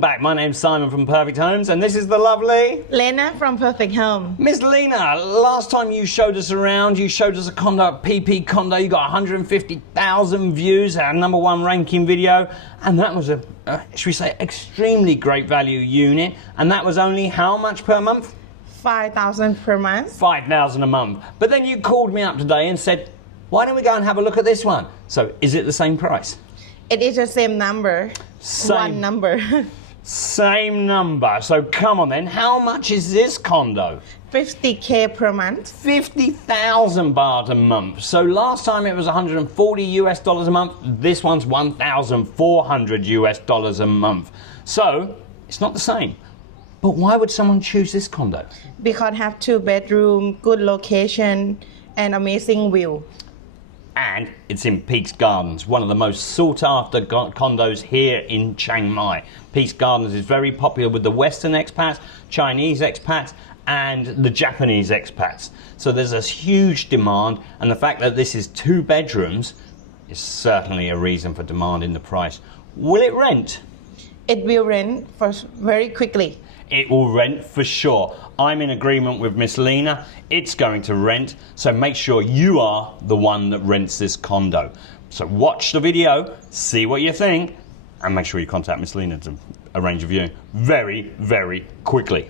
Back. My name's Simon from Perfect Homes, and this is the lovely Lena from Perfect Home. Miss Lena. Last time you showed us around, you showed us a condo at PP Condo. You got 150,000 views, our #1 ranking video, and that was a should we say, extremely great value unit. And that was only how much per month? 5,000 per month. 5,000 a month. But then you called me up today and said, why don't we go and have a look at this one? So is it the same price? It is the same number. Same. One number. Same number. So come on then, how much is this condo? 50K per month. 50,000 baht a month. So last time it was 140 US dollars a month. This one's 1,400 US dollars a month. So it's not the same. But why would someone choose this condo? Because have 2-bedroom, good location, and amazing view. And it's in Peaks Gardens, one of the most sought after condos here in Chiang Mai. Peaks Gardens is very popular with the Western expats, Chinese expats, and the Japanese expats. So there's a huge demand, and the fact that this is 2 bedrooms is certainly a reason for demanding the price. Will it rent? It will rent for very quickly. It will rent for sure. I'm in agreement with Miss Lena. It's going to rent, so make sure you are the one that rents this condo. So watch the video, see what you think, and make sure you contact Miss Lena to arrange a viewing very, very quickly.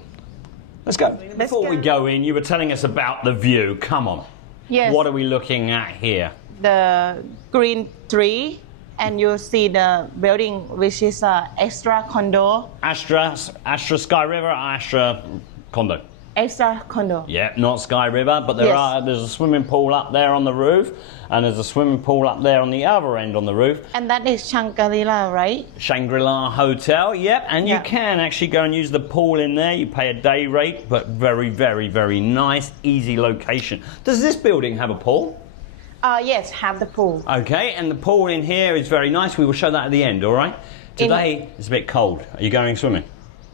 Let's go. Before we go in, you were telling us about the view. Come on. Yes. What are we looking at here? The green tree, and you see the building, which is Astra Condo. Astra Sky River, Astra Condo. Astra Condo. Yeah, not Sky River, but there's a swimming pool up there on the roof, and there's a swimming pool up there on the other end on the roof. And that is Shangri-La, right? Shangri-La Hotel, yep, and you can actually go and use the pool in there. You pay a day rate, but very, very, very nice, easy location. Does this building have a pool? Yes, have the pool. Okay, and the pool in here is very nice. We will show that at the end, all right? Today, it's a bit cold. Are you going swimming?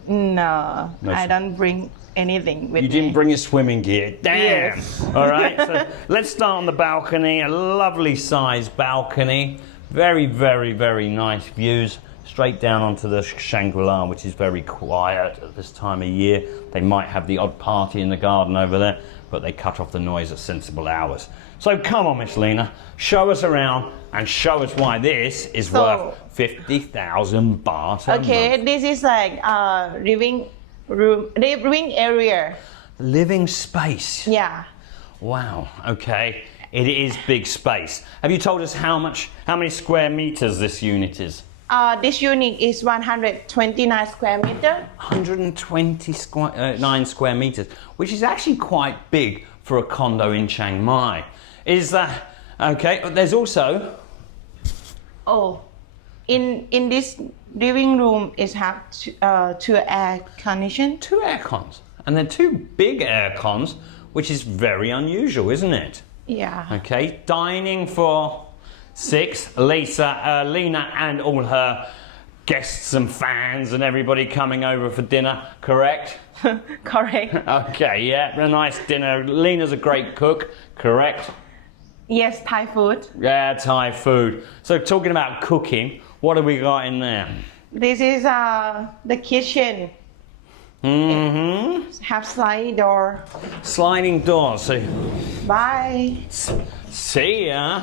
No, I don't bring anything with me. You didn't bring your swimming gear. Damn! Yes. All right, so let's start on the balcony. A lovely sized balcony. Very, very, very nice views. Straight down onto the Shangri-La, which is very quiet at this time of year. They might have the odd party in the garden over there, but they cut off the noise at sensible hours. So come on, Miss Lena, show us around and show us why this is worth 50,000 baht a month. This is like living area. Living space. Yeah. Wow. Okay. It is big space. Have you told us how many square meters this unit is? This unit is 129 square meters. 129 square meters, which is actually quite big for a condo in Chiang Mai. Is that okay? There's also in this living room is have 2 air condition. 2 air cons, and they're 2 big air cons, which is very unusual, isn't it? Yeah. Okay, dining for 6. Lena and all her guests and fans and everybody coming over for dinner, correct? Correct. Okay, yeah, a nice dinner. Lena's a great cook, correct? Yes, Thai food. Yeah, Thai food. So talking about cooking, what have we got in there? This is the kitchen. Mm-hmm. Have sliding door. Sliding doors. So, Bye. see ya.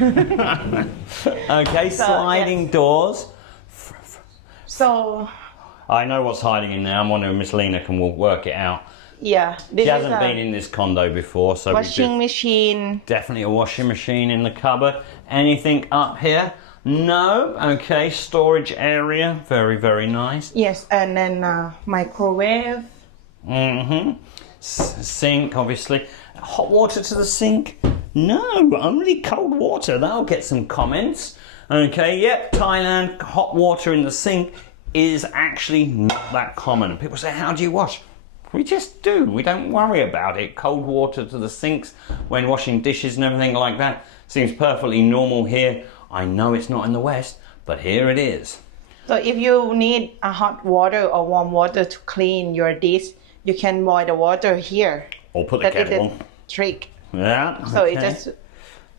Okay, sliding doors. So I know what's hiding in there. I'm wondering if Miss Lena can work it out. yeah, this She is hasn't been in this condo before, so washing machine. definitely a washing machine in the cupboard. Anything up here? No. Okay, storage area. Very, very nice. Yes, and then microwave. Mm-hmm. Sink, obviously. Hot water to the sink? No, only cold water. That'll get some comments. Okay, yep, Thailand, hot water in the sink is actually not that common. And people say, how do you wash? We just do. We don't worry about it. Cold water to the sinks when washing dishes and everything like that seems perfectly normal here. I know it's not in the West, but here it is. So if you need a hot water or warm water to clean your dish, you can boil the water here. Or put the kettle on. Trick. Yeah. So okay. it just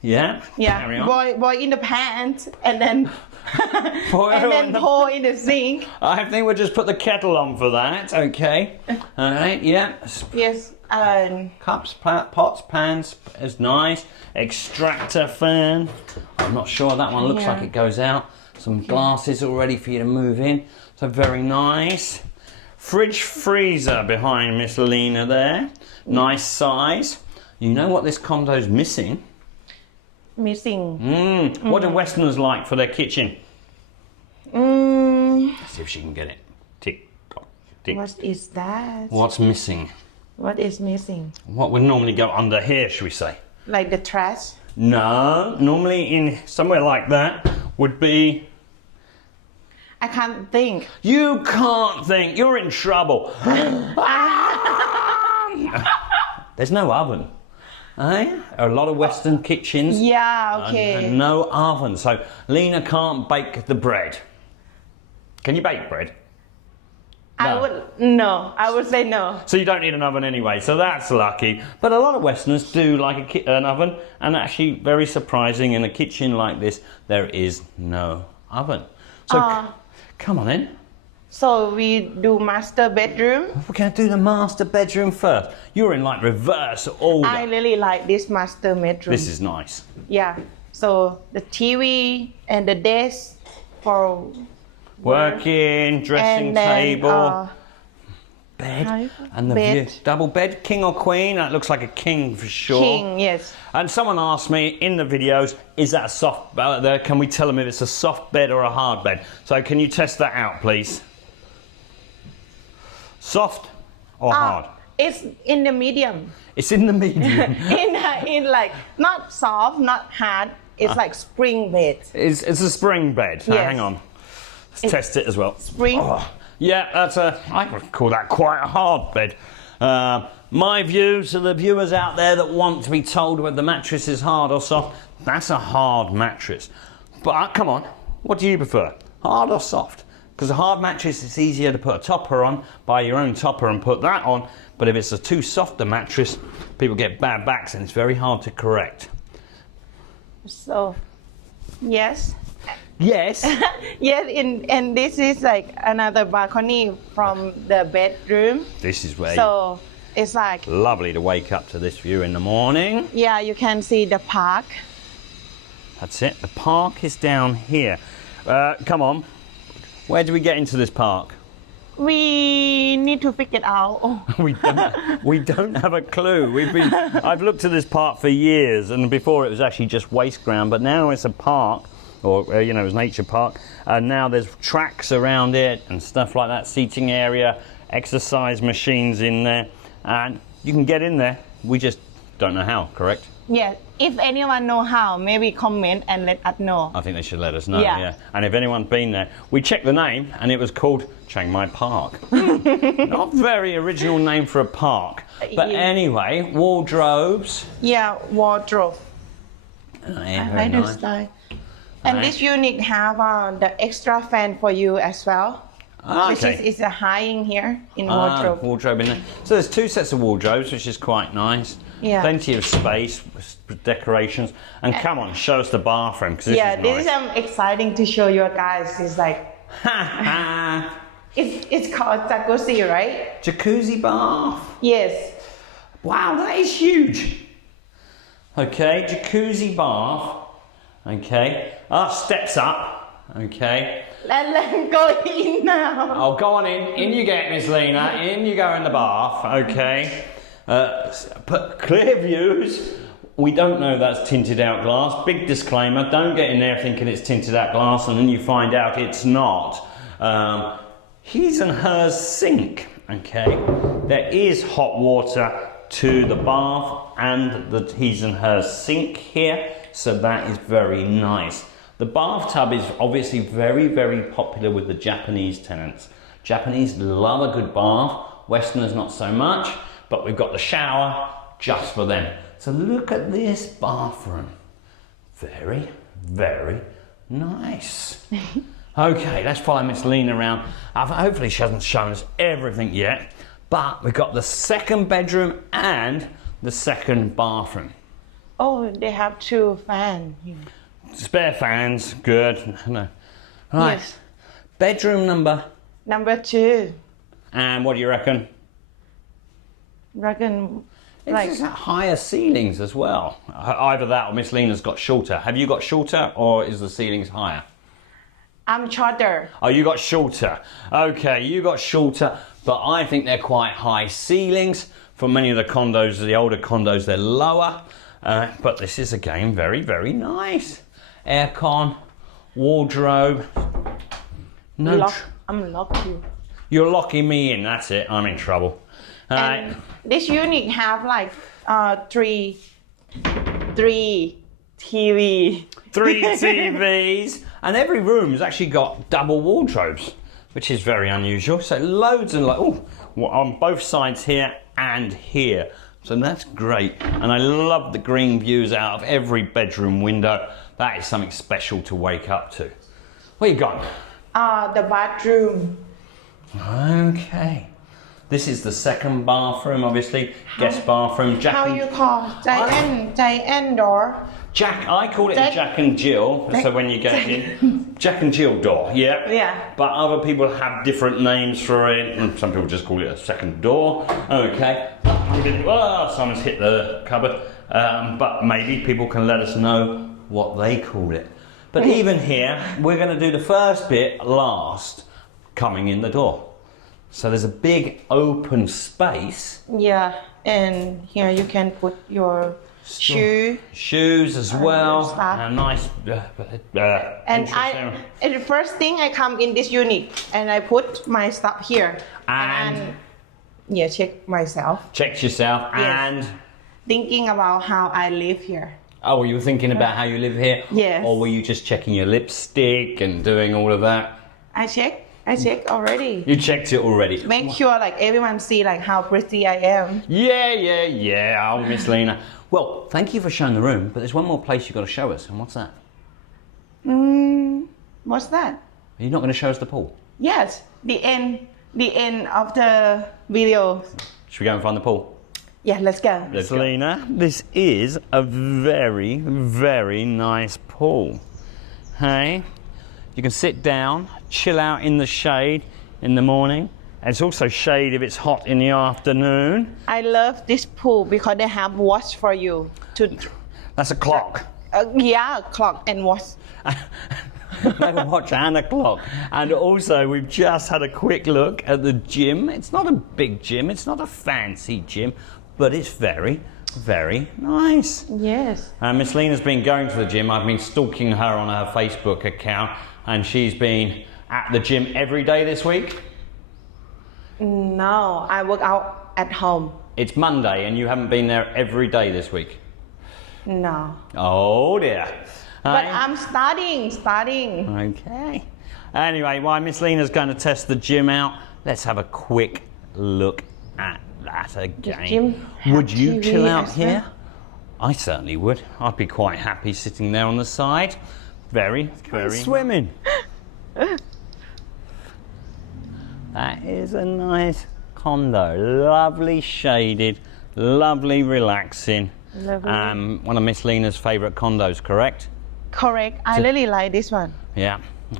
Yeah. Yeah, Carry on. boil in the pan and then And then pour in the sink. I think we'll just put the kettle on for that. Okay. All right. Yeah. Yes. Cups, pots, pans is nice. Extractor fan. I'm not sure that one looks like it goes out. Some glasses all ready for you to move in. So very nice. Fridge freezer behind Miss Lena there. Nice size. You know what this condo's missing? Missing. What do Westerners like for their kitchen? Let's see if she can get it. Tick, tock, tick. What is that? What's missing? What is missing? What would normally go under here, should we say? Like the trash? No, normally in somewhere like that would be... I can't think. You can't think. You're in trouble. There's no oven. Eh? A lot of Western kitchens. Yeah, okay. And no oven. So Lena can't bake the bread. Can you bake bread? I would say no. So you don't need an oven anyway, so that's lucky. But a lot of Westerners do like an oven, and actually very surprising, in a kitchen like this, there is no oven. So come on in. So we do master bedroom. We're going to do the master bedroom first. You're in like reverse order. I really like this master bedroom. This is nice. Yeah. So the TV and the desk for working, dressing table, bed, and the bed. view. Double bed, king or queen? That looks like a king for sure. King, yes. And someone asked me in the videos, is that a soft bed? Can we tell them if it's a soft bed or a hard bed? So can you test that out, please? Soft or hard? It's in the medium. It's in the medium. in like not soft, not hard. It's like spring bed. It's a spring bed. Now, Yes. hang on. Let's test it as well. Spring. Oh, yeah, I would call that quite a hard bed. My view to the viewers out there that want to be told whether the mattress is hard or soft, that's a hard mattress. But come on, what do you prefer? Hard or soft? Because a hard mattress, it's easier to put a topper on, buy your own topper and put that on. But if it's a too soft a mattress, people get bad backs and it's very hard to correct. So, yes. Yes. Yes, and this is like another balcony from the bedroom. This is where So it's like, lovely to wake up to this view in the morning. yeah, you can see the park. That's it. The park is down here. Come on. Where do we get into this park? We need to figure it out. We don't have a clue. I've looked at this park for years, and before it was actually just waste ground, but now it's a park, or it's nature park, and now there's tracks around it and stuff like that, seating area, exercise machines in there, and you can get in there. We just don't know how, correct? Yeah, if anyone know how, maybe comment and let us know. I think they should let us know, Yeah. yeah. And if anyone's been there, we checked the name and it was called Chiang Mai Park. Not very original name for a park. But Yeah. anyway, wardrobes. Yeah, wardrobe. Yeah, I very like the nice. style. And Right. this unit have the extra fan for you as well. Which Okay. is a high-in here in wardrobe. Wardrobe in there. So there's two sets of wardrobes, which is quite nice. Yeah. Plenty of space, decorations. And come on, show us the bathroom, because this Yeah, is this nice. is exciting to show you guys. It's like, it's called jacuzzi, right? Jacuzzi bath. Yes. Wow, that is huge. Okay, jacuzzi bath. Okay, steps up. Okay. Let's go in now. Oh, go on in. In you get, Miss Lena. In you go in the bath. Okay. But clear views. We don't know that's tinted out glass. Big disclaimer. Don't get in there thinking it's tinted out glass and then you find out it's not. His and hers sink. Okay. There is hot water to the bath and the his and hers sink here. So that is very nice. The bathtub is obviously very, very popular with the Japanese tenants. Japanese love a good bath, Westerners not so much, but we've got the shower just for them. So look at this bathroom. Very, very nice. Okay, let's follow Miss Lena around. Hopefully she hasn't shown us everything yet, but we've got the second bedroom and the second bathroom. Oh, they have two fans here. Spare fans, good. No. Right. Yes. Bedroom number. Number 2. And what do you reckon? Reckon like It's higher ceilings as well. Either that or Miss Lena's got shorter. Have you got shorter or is the ceilings higher? I'm shorter. Oh, you got shorter. Okay, you got shorter, but I think they're quite high ceilings. For many of the condos, the older condos, they're lower. But this is again very, very nice. Aircon, wardrobe. No, I'm locked you. you're locking me in. That's it. I'm in trouble. And this unit have like 3 TV. 3 TVs, and every room's actually got double wardrobes, which is very unusual. So loads and on both sides here and here. So that's great. And I love the green views out of every bedroom window. That is something special to wake up to. Where you gone? The bathroom. Okay. This is the second bathroom, obviously. Guest bathroom. Jack How and, you call? Giant door. Jack, I call it a Jack and Jill. So when you get in, Jack and Jill door, yeah. Yeah. But other people have different names for it. And some people just call it a second door. Okay. Oh, someone's hit the cupboard. But maybe people can let us know what they call it. But even here, we're going to do the first bit last, coming in the door. So there's a big open space. Yeah, and here you can put your shoes as well. Stuff. A nice. And the first thing I come in this unit and I put my stuff here And yeah, check myself. check yourself. Yes. And Thinking about how I live here. oh, were you thinking about how you live here? Yes. Or were you just checking your lipstick and doing all of that? I check already. You checked it already. Make sure like everyone see like how pretty I am. Yeah. Oh, Miss Lena. Well, thank you for showing the room, but there's one more place you've got to show us, and what's that? What's that? Are you not going to show us the pool? Yes, the end of the video. Should we go and find the pool? Yeah, let's go. Miss Lena, this is a very, very nice pool. Hey, you can sit down, chill out in the shade in the morning. It's also shade if it's hot in the afternoon. I love this pool because they have watch for you to. That's a clock. Yeah, clock and watch. Like a watch and a clock. And also, we've just had a quick look at the gym. It's not a big gym, it's not a fancy gym, but it's very, very nice. Yes. Miss Lena's been going to the gym. I've been stalking her on her Facebook account, and she's been at the gym every day this week. No, I work out at home. It's Monday, and you haven't been there every day this week. No. Oh dear. But I'm starting. Okay. Anyway, while Miss Lena's going to test the gym out, let's have a quick look at that again. Would you TV chill out as here? well? I certainly would. I'd be quite happy sitting there on the side. Very, very. Swimming. That is a nice condo. Lovely shaded, lovely relaxing. Lovely. One of Miss Lena's favourite condos, correct? Correct. I really like this one. Yeah,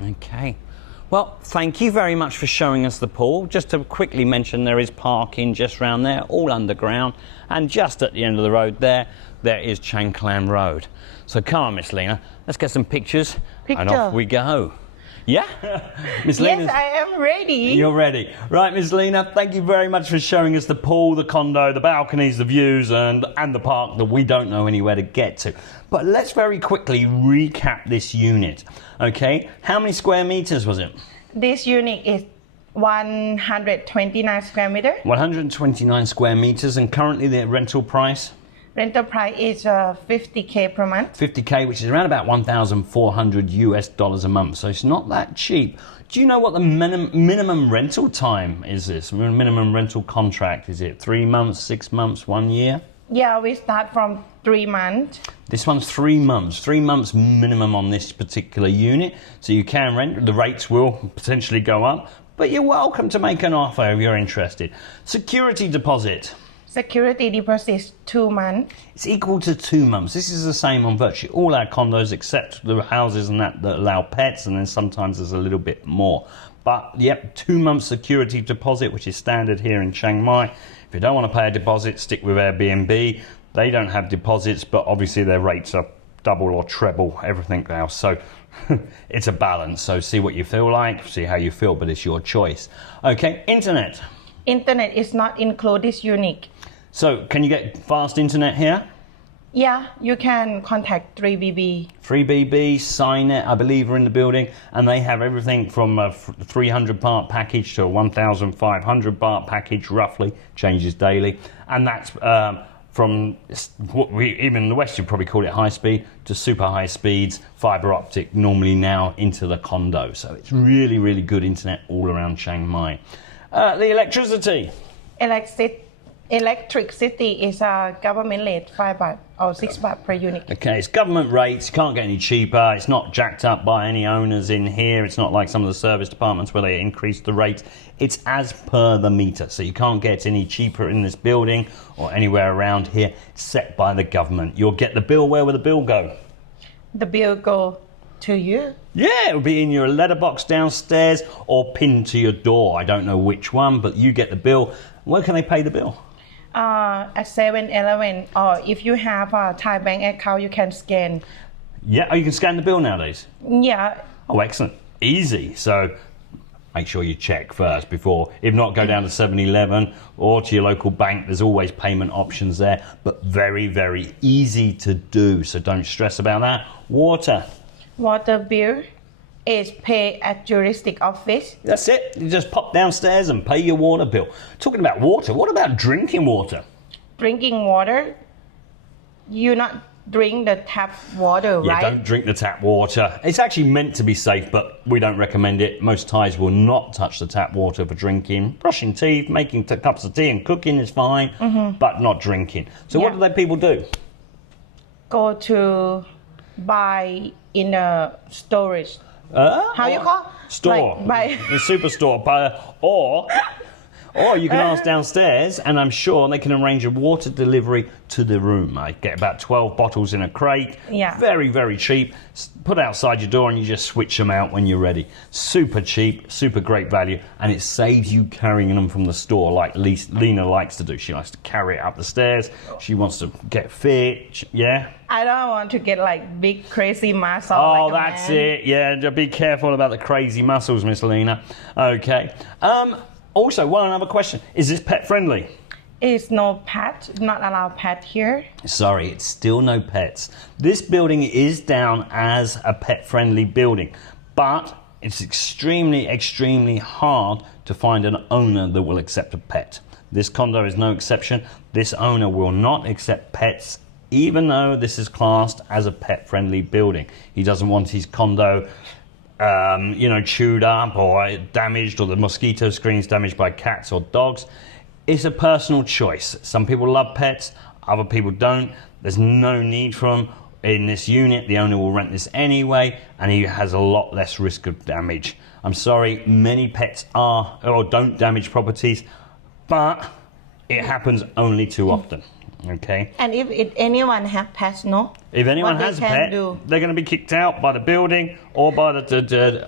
okay. Well, thank you very much for showing us the pool. Just to quickly mention, there is parking just round there, all underground. And just at the end of the road there is Chang Klan Road. So come on, Miss Lena, let's get some pictures. And off we go. Yeah? Miss Lena? Yes, I am ready. You're ready. Right, Miss Lena, thank you very much for showing us the pool, the condo, the balconies, the views, and the park that we don't know anywhere to get to. But let's very quickly recap this unit. Okay, how many square meters was it? This unit is 129 square meter. 129 square meters, and currently the rental price? Rental price is 50K per month. 50K, which is around about 1,400 US dollars a month. So it's not that cheap. Do you know what the minimum rental time is this? Minimum rental contract, is it 3 months, 6 months, 1 year? Yeah, we start from 3 months. This one's 3 months. 3 months minimum on this particular unit. So you can rent. The rates will potentially go up, but you're welcome to make an offer if you're interested. Security deposit. Security deposit 2 months. It's equal to 2 months. This is the same on virtually all our condos except the houses and that allow pets, and then sometimes there's a little bit more. But yep, 2 months security deposit, which is standard here in Chiang Mai. If you don't want to pay a deposit, stick with Airbnb. They don't have deposits, but obviously their rates are double or treble everything else. So it's a balance. So see what you feel like, see how you feel, but it's your choice. Okay, internet. Internet is not included, it's unique. So can you get fast internet here? Yeah, you can contact 3BB. 3BB, Signet, I believe, are in the building, and they have everything from a 300 baht package to a 1,500 baht package, roughly, changes daily. And that's from what we, even in the West, you'd probably call it high speed, to super high speeds, fiber optic, normally now into the condo. So it's really, really good internet all around Chiang Mai. The electricity. Electricity is a government rate 5 baht or 6 baht per unit. Okay, it's government rates. You can't get any cheaper. It's not jacked up by any owners in here. It's not like some of the service departments where they increase the rates. It's as per the meter. So you can't get any cheaper in this building or anywhere around here. It's set by the government. You'll get the bill. Where will the bill go? The bill go to you. Yeah, it'll be in your letterbox downstairs or pinned to your door. I don't know which one, but you get the bill. Where can they pay the bill? At 7-Eleven, or if you have a Thai bank account, you can scan. Yeah, oh, you can scan the bill nowadays? Yeah. Oh, excellent. Easy. So make sure you check first before. If not, go down to 7-Eleven or to your local bank. There's always payment options there, but very, very easy to do. So don't stress about that. Water. Water bill is paid at juristic office. That's it. You just pop downstairs and pay your water bill. Talking about water, what about drinking water? Drinking water, you not drink the tap water, Yeah, right? don't drink the tap water. It's actually meant to be safe, but we don't recommend it. Most Thais will not touch the tap water for drinking. Brushing teeth, making cups of tea and cooking is fine, but not drinking. So what do people do? Go to buy in a storage. How you call? Store. Like buy. The superstore. Or you can ask downstairs, and I'm sure they can arrange a water delivery to the room. I get about 12 bottles in a crate. Yeah. Very, very cheap. Put outside your door and you just switch them out when you're ready. Super cheap, super great value, and it saves you carrying them from the store like Lena likes to do. She likes to carry it up the stairs. She wants to get fit. Yeah? I don't want to get like big crazy muscle. Oh, like that's it. Yeah, be careful about the crazy muscles, Miss Lena. Okay. Also, one other question. Is this pet friendly? It's no pet, not allowed pet here. Sorry, it's still no pets. This building is down as a pet friendly building, but it's extremely, extremely hard to find an owner that will accept a pet. This condo is no exception. This owner will not accept pets, even though this is classed as a pet friendly building. He doesn't want his condo chewed up or damaged, or the mosquito screens damaged by cats or dogs. It's a personal choice. Some people love pets, other people don't. There's no need for them in this unit. The owner will rent this anyway, and he has a lot less risk of damage. I'm sorry, many pets are or don't damage properties, but it happens only too often. Okay. And if anyone have pets, no? If anyone has a pet, they're going to be kicked out by the building or by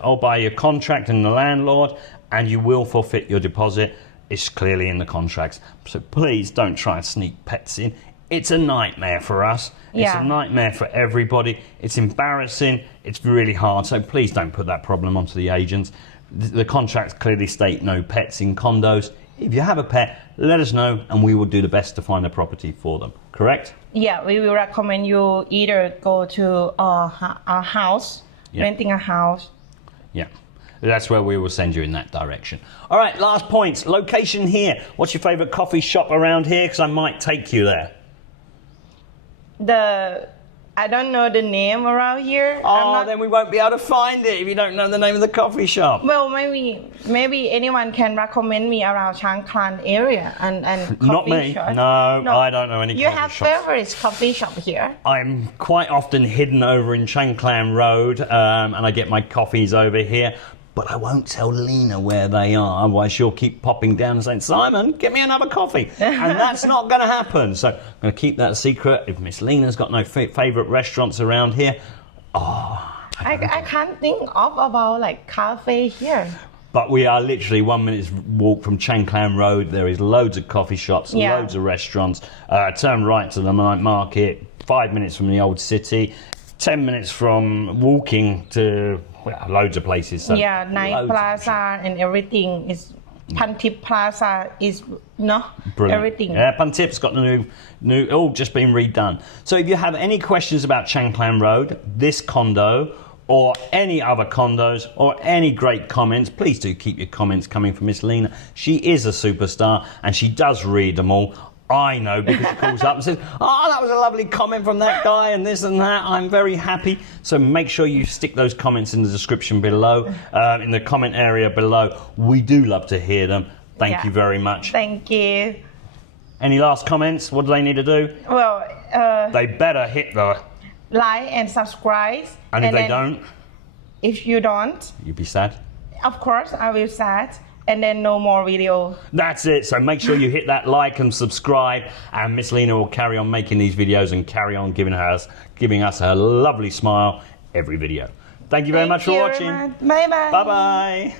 or by your contract and the landlord, and you will forfeit your deposit. It's clearly in the contracts. So please don't try and sneak pets in. It's a nightmare for us. It's a nightmare for everybody. It's embarrassing. It's really hard. So please don't put that problem onto the agents. The contracts clearly state no pets in condos. If you have a pet, let us know and we will do the best to find a property for them. Correct? Yeah, we will recommend you either go to a house, renting a house. Yeah, that's where we will send you in that direction. All right, last points. Location here. What's your favourite coffee shop around here? Because I might take you there. I don't know the name around here. Oh, then we won't be able to find it if you don't know the name of the coffee shop. Well, maybe anyone can recommend me around Chang Klan area and coffee Not me. shop. No, I don't know any coffee shops. You have favorite coffee shop here? I'm quite often hidden over in Chang Klan Road, and I get my coffees over here. but I won't tell Lena where they are, otherwise she'll keep popping down and saying, Simon, get me another coffee. And that's not going to happen. So I'm going to keep that a secret. If Miss Lena's got no favourite restaurants around here, I can't think of about like cafe here. But we are literally 1 minute's walk from Chang Klan Road. There is loads of coffee shops, loads of restaurants. Turn right to the night market, 5 minutes from the old city, 10 minutes from walking to loads of places. So Night Plaza and everything is Pantip Plaza is brilliant. Everything. Yeah, Pantip's got the new all just been redone. So if you have any questions about Chang Klan Road, this condo, or any other condos, or any great comments, please do keep your comments coming from Miss Lena. She is a superstar and she does read them all. I know, because she calls up and says, oh, that was a lovely comment from that guy and this and that. I'm very happy. So make sure you stick those comments in the description below, in the comment area below. We do love to hear them. Thank you very much. Thank you. Any last comments? What do they need to do? Well, they better hit the like and subscribe. And if they don't? If you don't, you'd be sad. Of course, I will sad. And then no more video. That's it. So make sure you hit that like and subscribe, and Miss Lena will carry on making these videos and carry on giving us her lovely smile every video. Thank you very much for watching. Bye bye. Bye bye.